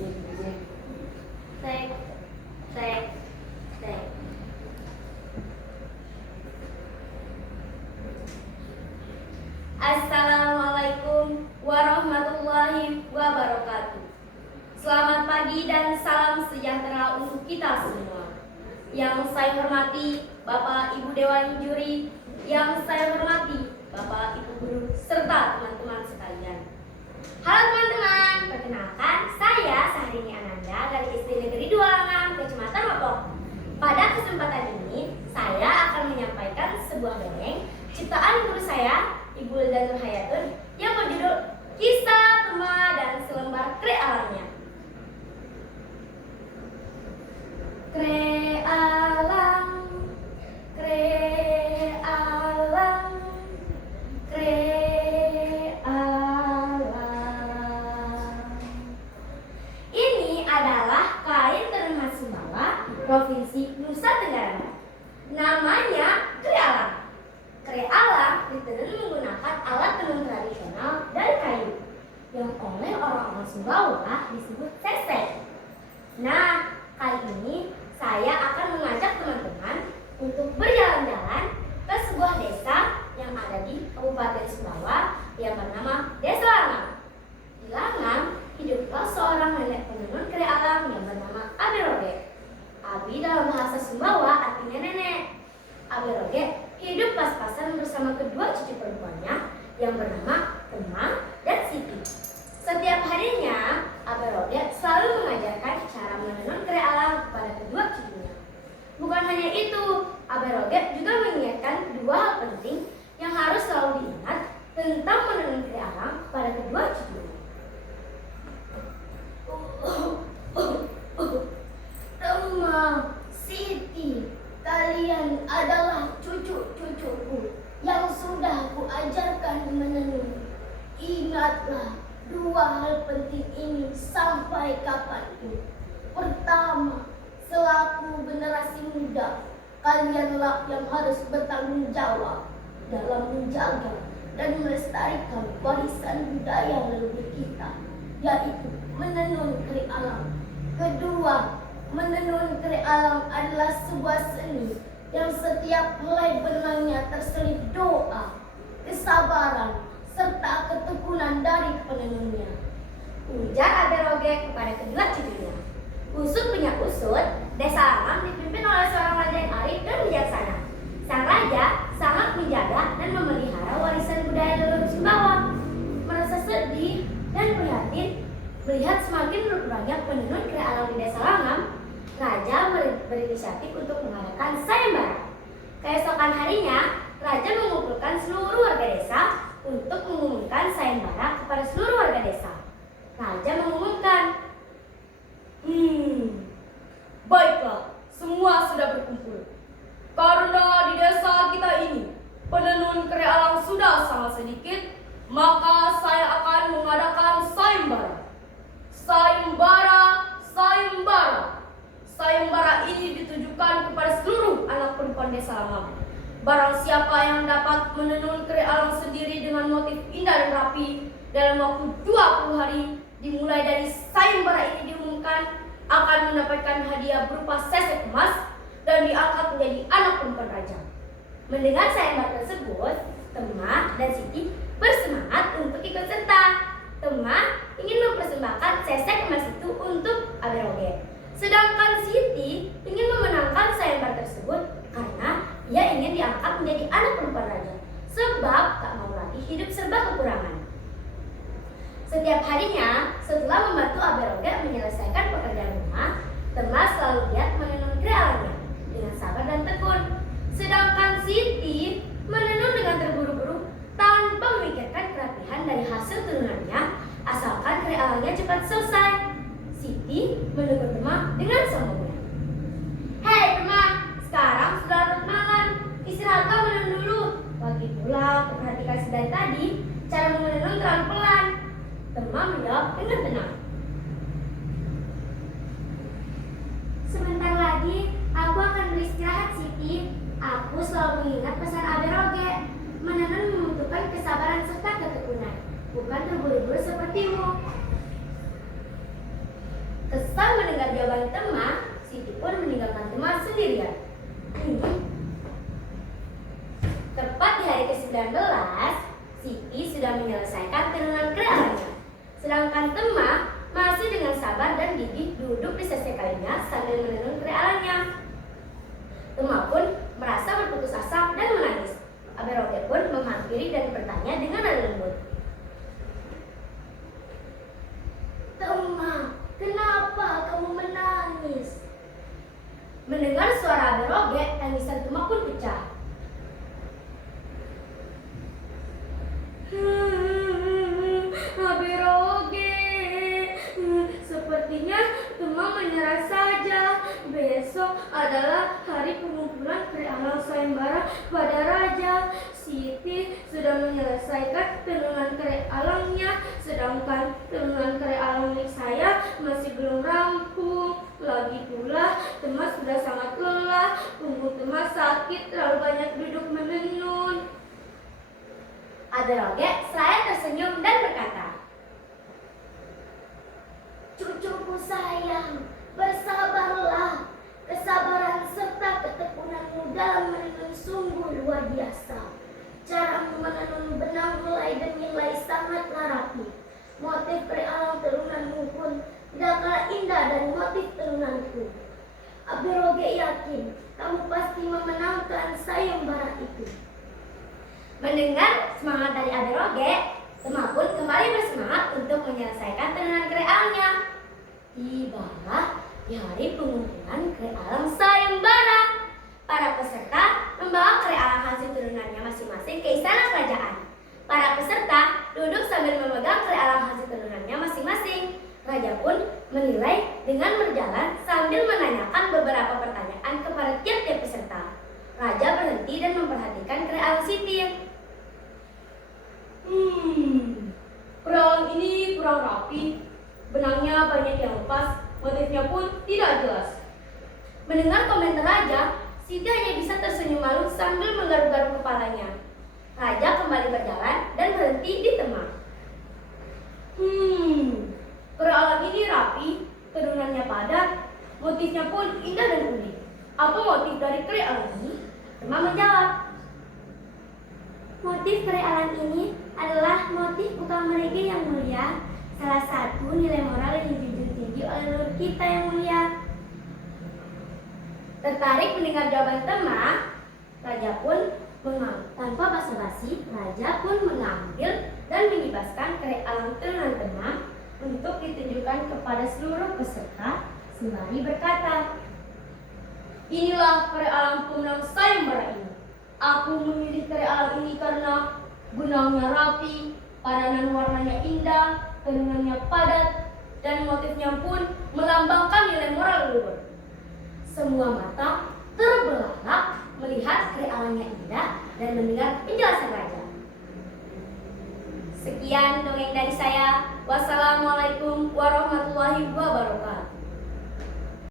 Tek, tek, tek. Assalamualaikum warahmatullahi wabarakatuh. Selamat pagi dan salam sejahtera untuk kita semua. Yang saya hormati Bapak Ibu Dewan Juri, yang saya hormati Bapak Ibu Guru, serta teman-teman sekalian. Halo teman-teman, perkenalkan saya Sahrini Ananda dari SD Negeri 2 Langang, Kecamatan Lombok. Pada kesempatan ini, saya akan menyampaikan sebuah dongeng ciptaan guru saya, Ibu Lilda Nurhayatun, yang berjudul Kisah Tuma dan Selembar Kre Alamnya. Kre alam, kre alam, kre alam. Ini adalah kain tenun khas Sumbawa, Provinsi Nusa Tenggara Barat. Namanya kre alam. Kre alam ditenun menggunakan alat tenun tradisional dari kayu yang oleh orang-orang Sumbawa disebut sesek. Nah, kali ini saya akan mengajak teman-teman untuk berjalan-jalan ke sebuah desa yang ada di Kabupaten Sumbawa yang bernama Desa Langang. Di Langang hiduplah seorang nenek penenun kre alam yang bernama Abi Roge. Abi dalam bahasa Sumbawa artinya nenek. Abi Roge hidup pas-pasan bersama kedua cucu perempuannya yang bernama Tema dan Siti. Setiap harinya, Abi Roge selalu mengajarkan cara menenun kre alam kepada kedua cucunya. Bukan hanya itu, Abi Roge juga mengingatkan dua hal penting yang harus selalu diingat tentang menenun kre alam kepada kedua cucunya. Tema, Siti, kalian adalah cucu-cucuku yang sudah kuajarkan menenun. Ingatlah dua hal penting ini sampai kapanpun. Pertama, selaku generasi muda, kalianlah yang harus bertanggung jawab dalam menjaga dan melestarikan warisan budaya leluhur kita, yaitu menenun kre alam. Kedua, menenun kre alam adalah sebuah seni yang setiap helai benangnya terselip doa, kesabaran, serta ketekunan dari penenunnya. Ujar Abi Roge kepada kedua cucunya. Usut punya usut, Desa Langang dipimpin oleh seorang raja yang arif dan bijaksana. Sang raja sangat menjaga dan memelihara warisan budaya leluhur Sumbawa. Merasa sedih dan prihatin melihat semakin berkurangnya penenun kre alam di Desa Langang, raja berinisiatif untuk mengadakan sayembara. Keesokan harinya, raja mengumpulkan seluruh warga desa untuk mengumumkan sayembara kepada seluruh warga desa. Raja mengumumkan, Baiklah, semua sudah berkumpul. Karena di desa kita ini penenun kre alam sudah sangat sedikit, maka saya akan mengadakan sayembara. Sayembara, sayembara. Sayembara ini ditujukan kepada seluruh anak perempuan Desa Langang. Barang siapa yang dapat menenun kre alam sendiri dengan motif indah dan rapi dalam waktu 20 hari dimulai dari sayembara ini diumumkan akan mendapatkan hadiah berupa sesek emas dan diangkat menjadi anak perempuan raja. mendengar sayembara tersebut, Tema dan Siti bersemangat untuk ikut serta. Tema ingin mempersembahkan sesek emas itu untuk Abi Roge. Sedangkan Siti ingin memenangkan sayembara tersebut karena ia ingin diangkat menjadi anak perempuan raja, sebab tak mau lagi hidup serba kekurangan. Setiap harinya, setelah membantu Abi Roge menyelesaikan pekerjaan rumah, Tema selalu giat menenun kre alamnya dengan sabar dan tekun. Sedangkan Siti menenun dengan terburu-buru tanpa memikirkan kerapihan dari hasil tenunannya, asalkan kre alamnya cepat selesai. Siti menegur Tema dengan sombongnya. Hei Tema, sekarang sudah larut malam, istirahatlah menenun dulu. Lagi pula, perhatikan sedari tadi, cara menenun terlalu pelan. Tema menjawab dengan tenang. Sebentar lagi, aku akan beristirahat Siti. Aku selalu mengingat pesan Abi Roge. Menenun membutuhkan kesabaran serta ketekunan, bukan terburu-buru sepertimu. mendengar jawaban Temah, Siti pun meninggalkan Temah sendirian. Tepat di hari ke-19, Siti sudah menyelesaikan tenunan krealnya. Sedangkan Temah masih dengan sabar dan gigih duduk di sisi kayunya sambil menenun krealannya. Temah pun merasa berputus asa dan menangis. Aberoge pun menghampiri dan bertanya dengan nada lembut. Temah, kenapa kamu menangis? Mendengar suara Aberoge, tangisan Temah pun pecah. Aberoge, sepertinya Temah menyerah saja. Besok adalah hari pengumpulan krealang sayembara pada Raja. Siti sudah menyelesaikan tenunan krealangnya, sedangkan tenunan krealang milik saya masih belum rampung. Lagi pula, Temah sudah sangat lelah. Punggung Temah sakit terlalu banyak duduk menenun. Aberoge seraya tersenyum dan berkata, Cucuku sayang, bersabarlah. Kesabaran serta ketekunanmu dalam menenun sungguh luar biasa. Caramu menenun benang helai demi helai sangatlah rapi. Motif krealang tenunanmu pun tidak kalah indah dari motif tenunanku. Aberoge yakin kamu pasti memenangkan sayembara itu. mendengar semangat dari Aberoge, Temah pun kembali bersemangat untuk menyelesaikan tenunan krealnya. Tibalah di hari pengumpulan krealang sayembara. Para peserta membawa krealang hasil tenunannya masing-masing ke istana kerajaan. Para peserta duduk sambil memegang krealang hasil tenunannya masing-masing. Raja pun menilai dengan berjalan sambil menanyakan beberapa pertanyaan kepada tiap-tiap peserta. Raja berhenti dan memperhatikan krealang Siti. Krealang ini kurang rapi. Benangnya banyak yang lepas, motifnya pun tidak jelas. Mendengar komentar Raja, Siti hanya bisa tersenyum malu sambil menggaruk-garuk kepalanya. Raja kembali berjalan dan berhenti di Temah. Krealang ini rapi, tenunannya padat, motifnya pun indah dan unik. Apa motif dari krealang ini? Temah menjawab. Motif krealang ini adalah motif bukan mereka yang mulia. Salah satu nilai moral yang dijunjung tinggi oleh leluhur kita yang mulia. Tertarik mendengar jawaban Temah, Raja pun tanpa basa-basi, Raja pun mengambil dan mengibaskan krealang tenunan Temah untuk ditunjukkan kepada seluruh peserta sembari berkata, inilah krealang pemenang sayembara ini. Aku memilih krealang ini karena benangnya rapi, padanan warnanya indah, tenunannya padat, dan motifnya pun melambangkan nilai moral luhur. Semua mata terbelalak melihat krealangnya indah dan mendengar penjelasan Raja. Sekian dongeng dari saya. Wassalamualaikum warahmatullahi wabarakatuh.